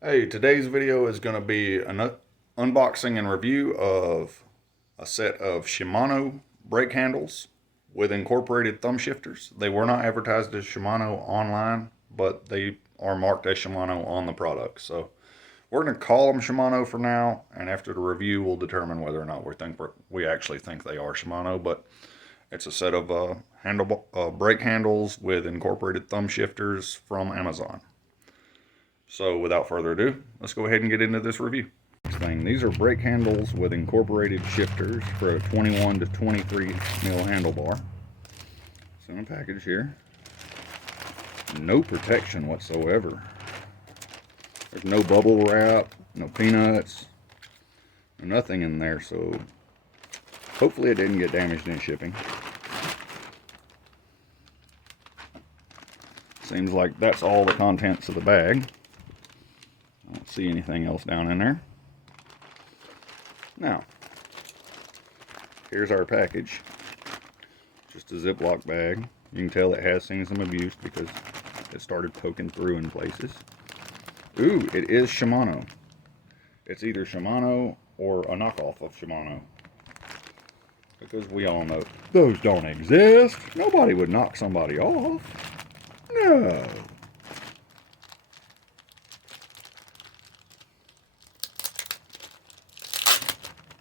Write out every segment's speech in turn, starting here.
Hey, today's video is going to be an unboxing and review of a set of Shimano brake handles with incorporated thumb shifters. They were not advertised as Shimano online, but they are marked as Shimano on the product. So we're going to call them Shimano for now, and after the review, we'll determine whether or not we actually think they are Shimano. But it's a set of brake handles with incorporated thumb shifters from Amazon. So without further ado, let's go ahead and get into this review. These are brake handles with incorporated shifters for a 21 to 23 mil handlebar. It's in a package here. No protection whatsoever. There's no bubble wrap, no peanuts, nothing in there, so hopefully it didn't get damaged in shipping. Seems like that's all the contents of the bag. I don't see anything else down in there. Now, here's our package. Just a Ziploc bag. You can tell it has seen some abuse because it started poking through in places. Ooh, it is Shimano. It's either Shimano or a knockoff of Shimano. Because we all know those don't exist. Nobody would knock somebody off. No.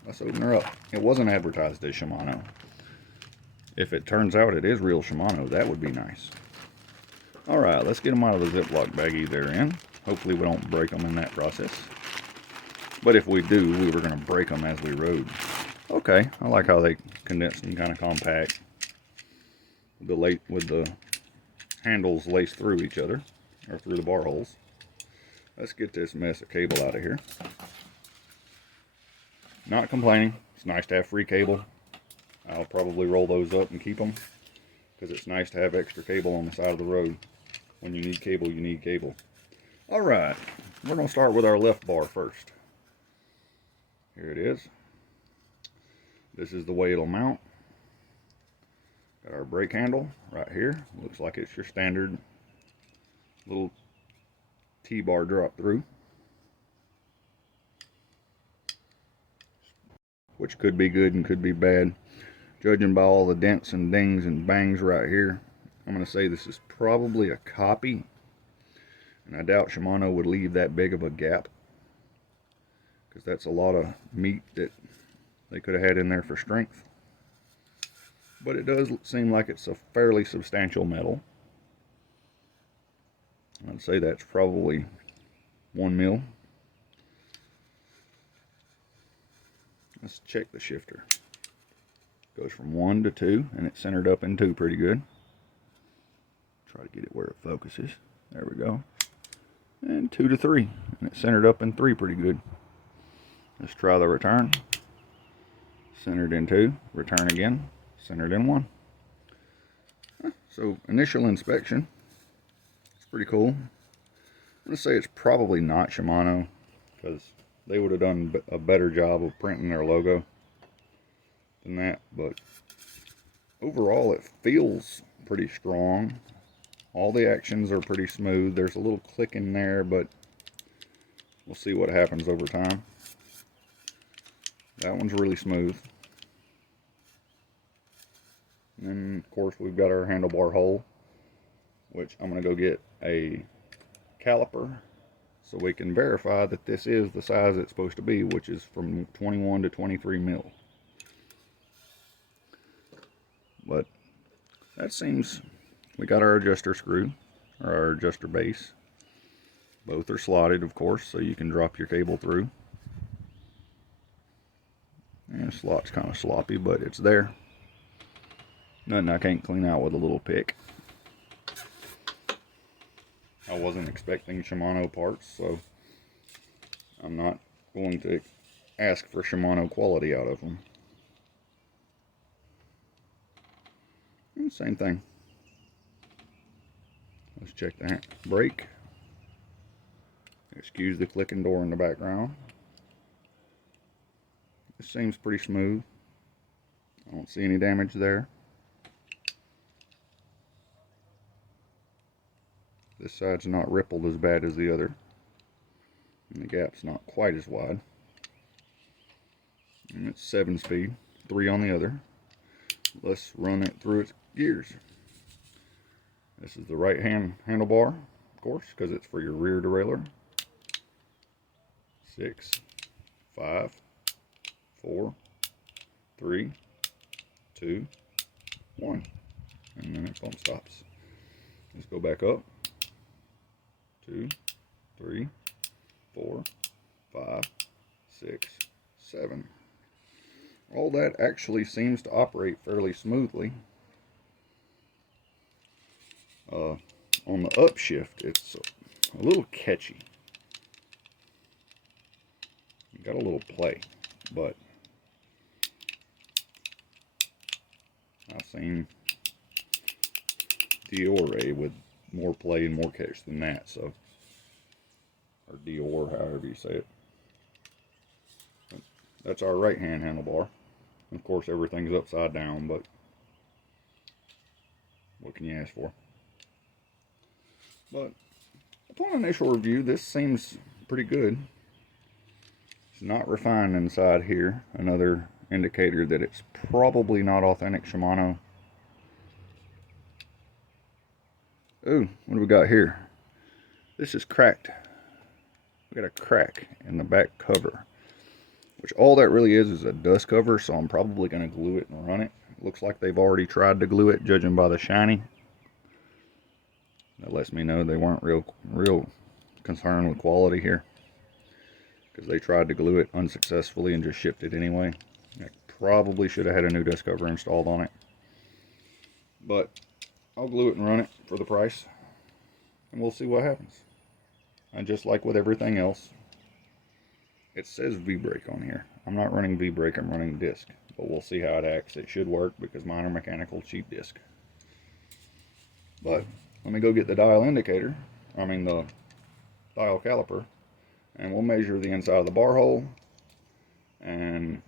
Let's open her up. It wasn't advertised as Shimano. If it turns out it is real Shimano, that would be nice. Alright, let's get them out of the Ziploc baggie they're in. Hopefully we don't break them in that process. But if we do, we were going to break them as we rode. Okay, I like how they condensed and kind of compact. With the handles laced through each other, or through the bar holes. Let's get this mess of cable out of here. Not complaining. It's nice to have free cable. I'll probably roll those up and keep them, because it's nice to have extra cable on the side of the road. When you need cable, you need cable. Alright, we're going to start with our left bar first. Here it is. This is the way it'll mount. Got our brake handle right here. Looks like it's your standard little T-bar drop through, which could be good and could be bad. Judging by all the dents and dings and bangs right here, I'm going to say this is probably a copy, and I doubt Shimano would leave that big of a gap, because that's a lot of meat that they could have had in there for strength. But it does seem like it's a fairly substantial metal. I'd say that's probably 1 mil. Let's check the shifter. Goes from 1 to 2, and it's centered up in 2 pretty good. Try to get it where it focuses. There we go. And 2 to 3, and it's centered up in 3 pretty good. Let's try the return. Centered in 2, return again, centered in 1. So initial inspection, it's pretty cool. I'm going to say it's probably not Shimano, because they would have done a better job of printing their logo than that, but overall it feels pretty strong. All the actions are pretty smooth. There's a little click in there, but we'll see what happens over time. That one's really smooth. And then of course we've got our handlebar hole, which I'm going to go get a caliper so we can verify that this is the size it's supposed to be, which is from 21 to 23 mil. But that seems, we got our adjuster screw, or our adjuster base. Both are slotted, of course, so you can drop your cable through. And the slot's kind of sloppy, but it's there. Nothing I can't clean out with a little pick. I wasn't expecting Shimano parts, so I'm not going to ask for Shimano quality out of them. And same thing. Let's check the brake. Excuse the clicking door in the background. This seems pretty smooth. I don't see any damage there. This side's not rippled as bad as the other. And the gap's not quite as wide. And it's 7-speed, 3 on the other. Let's run it through its gears. This is the right hand handlebar, of course, because it's for your rear derailleur. 6, 5, 4, 3, 2, 1. And then it bump stops. Let's go back up. 2, 3, 4, 5, 6, 7. All that actually seems to operate fairly smoothly. On the upshift, it's a little catchy. You got a little play, but I've seen Dior with more play and more catch than that, so, or Dior, however you say it. But that's our right hand handlebar. Of course, everything's upside down, but what can you ask for? But upon initial review, this seems pretty good. It's not refined inside here. Another indicator that it's probably not authentic Shimano. Ooh, what do we got here? This is cracked. We got a crack in the back cover, which all that really is a dust cover, so I'm probably going to glue it and run it. It looks like they've already tried to glue it, judging by the shiny. That lets me know they weren't real concerned with quality here, because they tried to glue it unsuccessfully and just shipped it anyway. I probably should have had a new dust cover installed on it, but I'll glue it and run it for the price, and we'll see what happens. And just like with everything else, it says V-brake on here. I'm not running V-brake, I'm running disc, but we'll see how it acts. It should work because mine are mechanical cheap disc. But let me go get the dial indicator, the dial caliper, and we'll measure the inside of the bar hole, and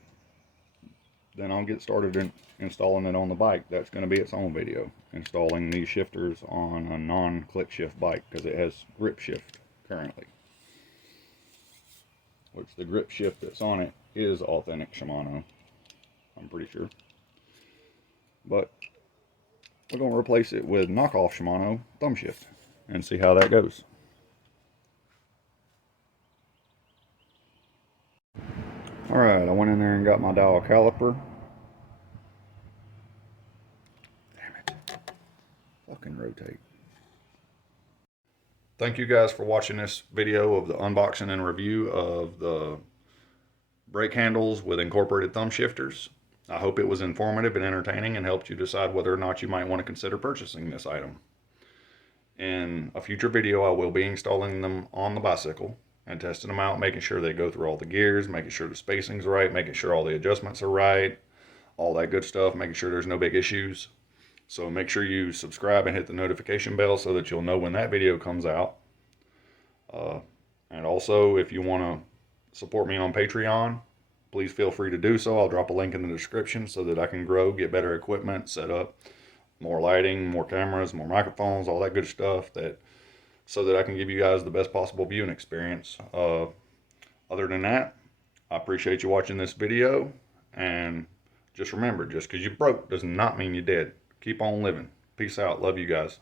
then I'll get started in installing it on the bike. That's going to be its own video, installing these shifters on a non-click shift bike, because it has grip shift currently, which the grip shift that's on it is authentic Shimano, I'm pretty sure. But we're going to replace it with knockoff Shimano thumb shift and see how that goes. Alright, I went in there and got my dial caliper. Damn it. Fucking rotate. Thank you guys for watching this video of the unboxing and review of the brake handles with incorporated thumb shifters. I hope it was informative and entertaining and helped you decide whether or not you might want to consider purchasing this item. In a future video, I will be installing them on the bicycle and testing them out, making sure they go through all the gears, making sure the spacing's right, making sure all the adjustments are right, all that good stuff, making sure there's no big issues. So make sure you subscribe and hit the notification bell so that you'll know when that video comes out. And also, if you want to support me on Patreon, please feel free to do so. I'll drop a link in the description so that I can grow, get better equipment, set up more lighting, more cameras, more microphones, all that good stuff, so that I can give you guys the best possible viewing experience. Other than that, I appreciate you watching this video, and just remember, just because you broke does not mean you're dead. Keep on living. Peace out. Love you guys.